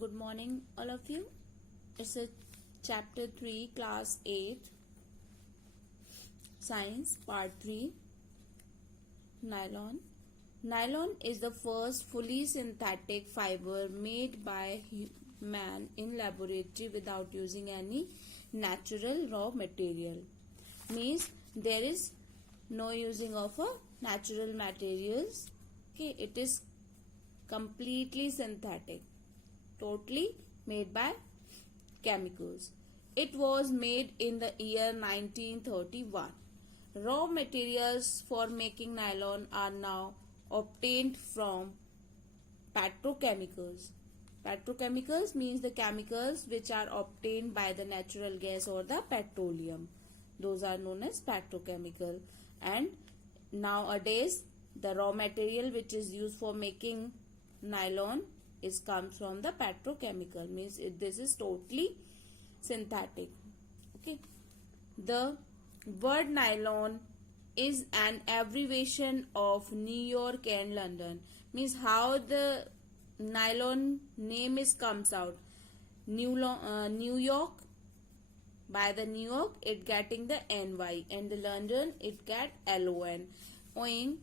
Good morning, all of you. It's a chapter 3, class 8, science, part 3, nylon. Nylon is the first fully synthetic fiber made by man in laboratory without using any natural raw material. Means there is no using of a natural materials. Okay, it is completely synthetic, totally made by chemicals. It was made in the year 1931. Raw materials for making nylon are now obtained from petrochemicals. Petrochemicals means the chemicals which are obtained by the natural gas or the petroleum. Those are known as petrochemical. And nowadays the raw material which is used for making nylon comes from the petrochemical, means this is totally synthetic. Okay, the word nylon is an abbreviation of New York and London. Means how the nylon name comes out. New York, by the New York it getting the NY, and the London it get LON, owing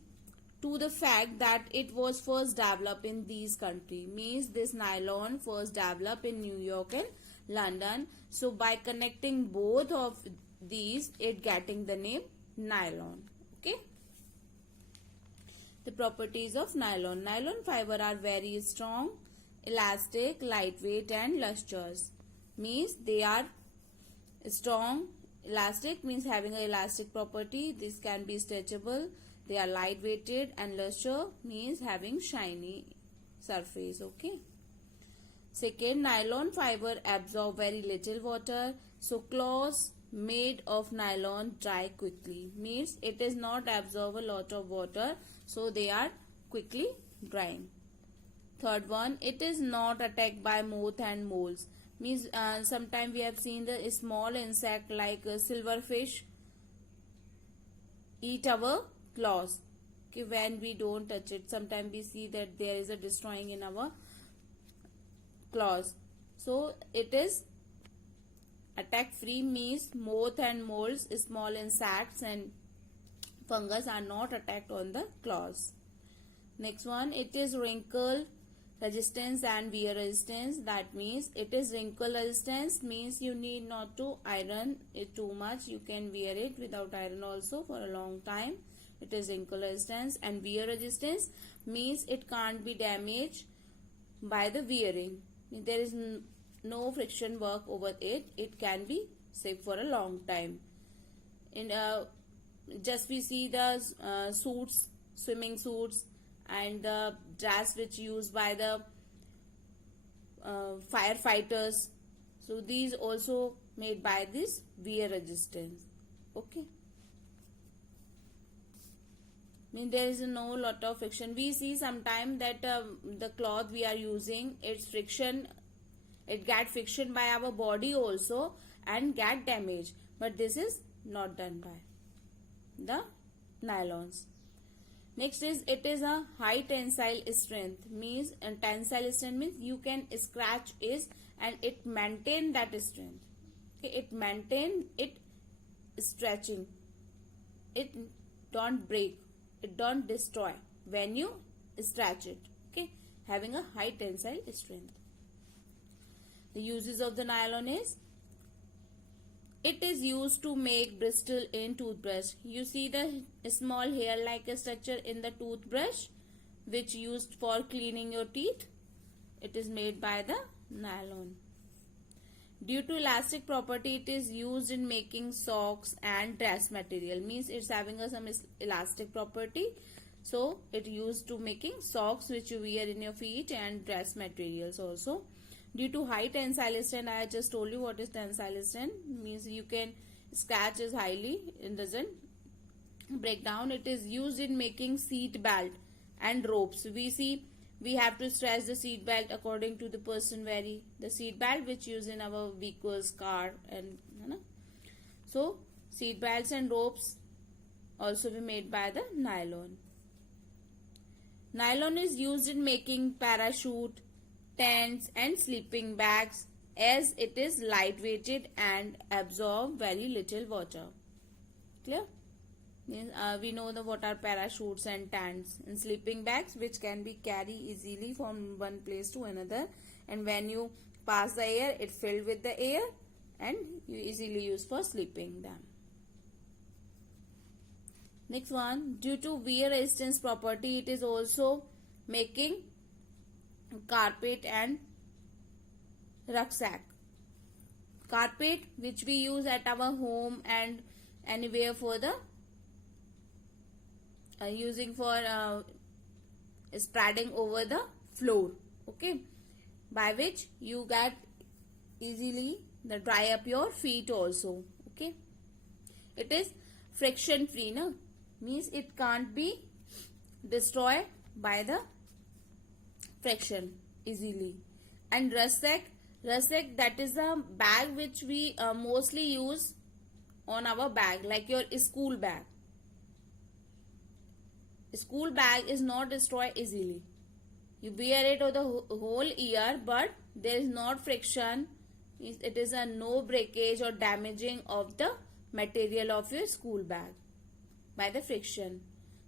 to the fact that it was first developed in these countries. Means this nylon first developed in New York and London. So by connecting both of these, it getting the name nylon. Okay. The properties of nylon. Nylon fiber are very strong, elastic, lightweight and lustrous. Means they are strong. Elastic means having an elastic property. This can be stretchable. They are light weighted, and luster means having shiny surface. Okay. Second, nylon fiber absorb very little water. So clothes made of nylon dry quickly. Means it is not absorb a lot of water, so they are quickly drying. Third one, it is not attacked by moth and moles. Means sometimes we have seen the small insect like silverfish eat our cloth. Okay, when we don't touch it, sometimes we see that there is a destroying in our cloth. So it is attack free, means moth and moles, small insects and fungus are not attacked on the cloth. Next one, it is wrinkle resistance and wear resistance. That means it is wrinkle resistance, means you need not to iron it too much. You can wear it without iron also for a long time. It is wrinkle resistance. And wear resistance means it can't be damaged by the wearing. There is no friction work over it. It can be safe for a long time. And just we see the suits, swimming suits and the dress which used by the firefighters. So these also made by this wear resistance. Okay. There is no lot of friction. We see sometimes that the cloth we are using, its friction, it get friction by our body also and get damaged. But this is not done by the nylons. Next is, it is a high tensile strength. Means tensile strength means you can scratch it and it maintain that strength. Okay, it maintain it stretching. It don't break. It don't destroy when you stretch it. Okay, having a high tensile strength. The uses of the nylon is, it is used to make bristle in toothbrush. You see the small hair like a structure in the toothbrush which used for cleaning your teeth. It is made by the nylon. Due to elastic property, it is used in making socks and dress material. Means it's having some elastic property. So it used to making socks which you wear in your feet and dress materials also. Due to high tensile strength, I just told you what is tensile strength. Means you can scratch is highly, it doesn't break down. It is used in making seat belt and ropes. We see we have to stretch the seat belt according to the person vary. The seat belt which use in our vehicles, car, and so seat belts and ropes also be made by the nylon. Nylon is used in making parachute, tents and sleeping bags, as it is lightweighted and absorb very little water. Clear? We know what are parachutes and tents and sleeping bags, which can be carried easily from one place to another, and when you pass the air, it filled with the air and you easily use for sleeping them. Next one, due to wear resistance property, it is also making carpet and rucksack. Carpet, which we use at our home and anywhere for the using for spreading over the floor, okay, by which you get easily the dry up your feet also, okay. It is friction free, no, means it can't be destroyed by the friction easily. And rucksack, that is a bag which we mostly use on our bag, like your school bag. School bag is not destroyed easily. You wear it over the whole year, but there is not friction. It is a no breakage or damaging of the material of your school bag by the friction.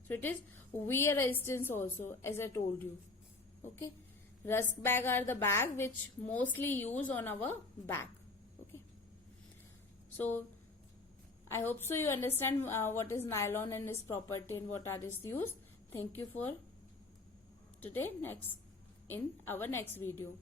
So it is wear resistance also, as I told you. Okay. Rusk bag are the bag which mostly use on our back. Okay. So I hope so you understand what is nylon and its property and what are its use. Thank you for today. In our next video.